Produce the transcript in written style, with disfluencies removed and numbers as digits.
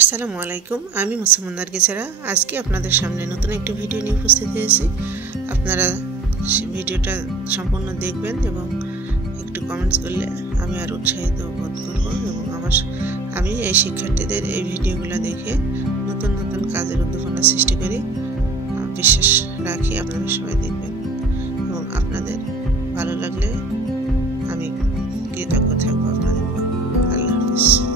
আসসালামু আলাইকুম। আমি মুসাম্মদ নার্গিসারা আজকে আপনাদের সামনে নতুন একটি ভিডিও নিয়ে উপস্থিত হয়েছি। আপনারা ভিডিওটা সম্পূর্ণ দেখবেন এবং একটু কমেন্টস করলে আমি আর উৎসাহিত বোধ করব এবং আমি এই শিক্ষার্থীদের এই ভিডিওগুলো দেখে নতুন নতুন কাজের উদ্দীপনা সৃষ্টি করি। বিশ্বাস রাখি আপনারা সবাই দেখবেন এবং আপনাদের ভালো লাগলে আমি কৃতজ্ঞ থাকবো আপনাদের। আল্লাহ হাফেজ।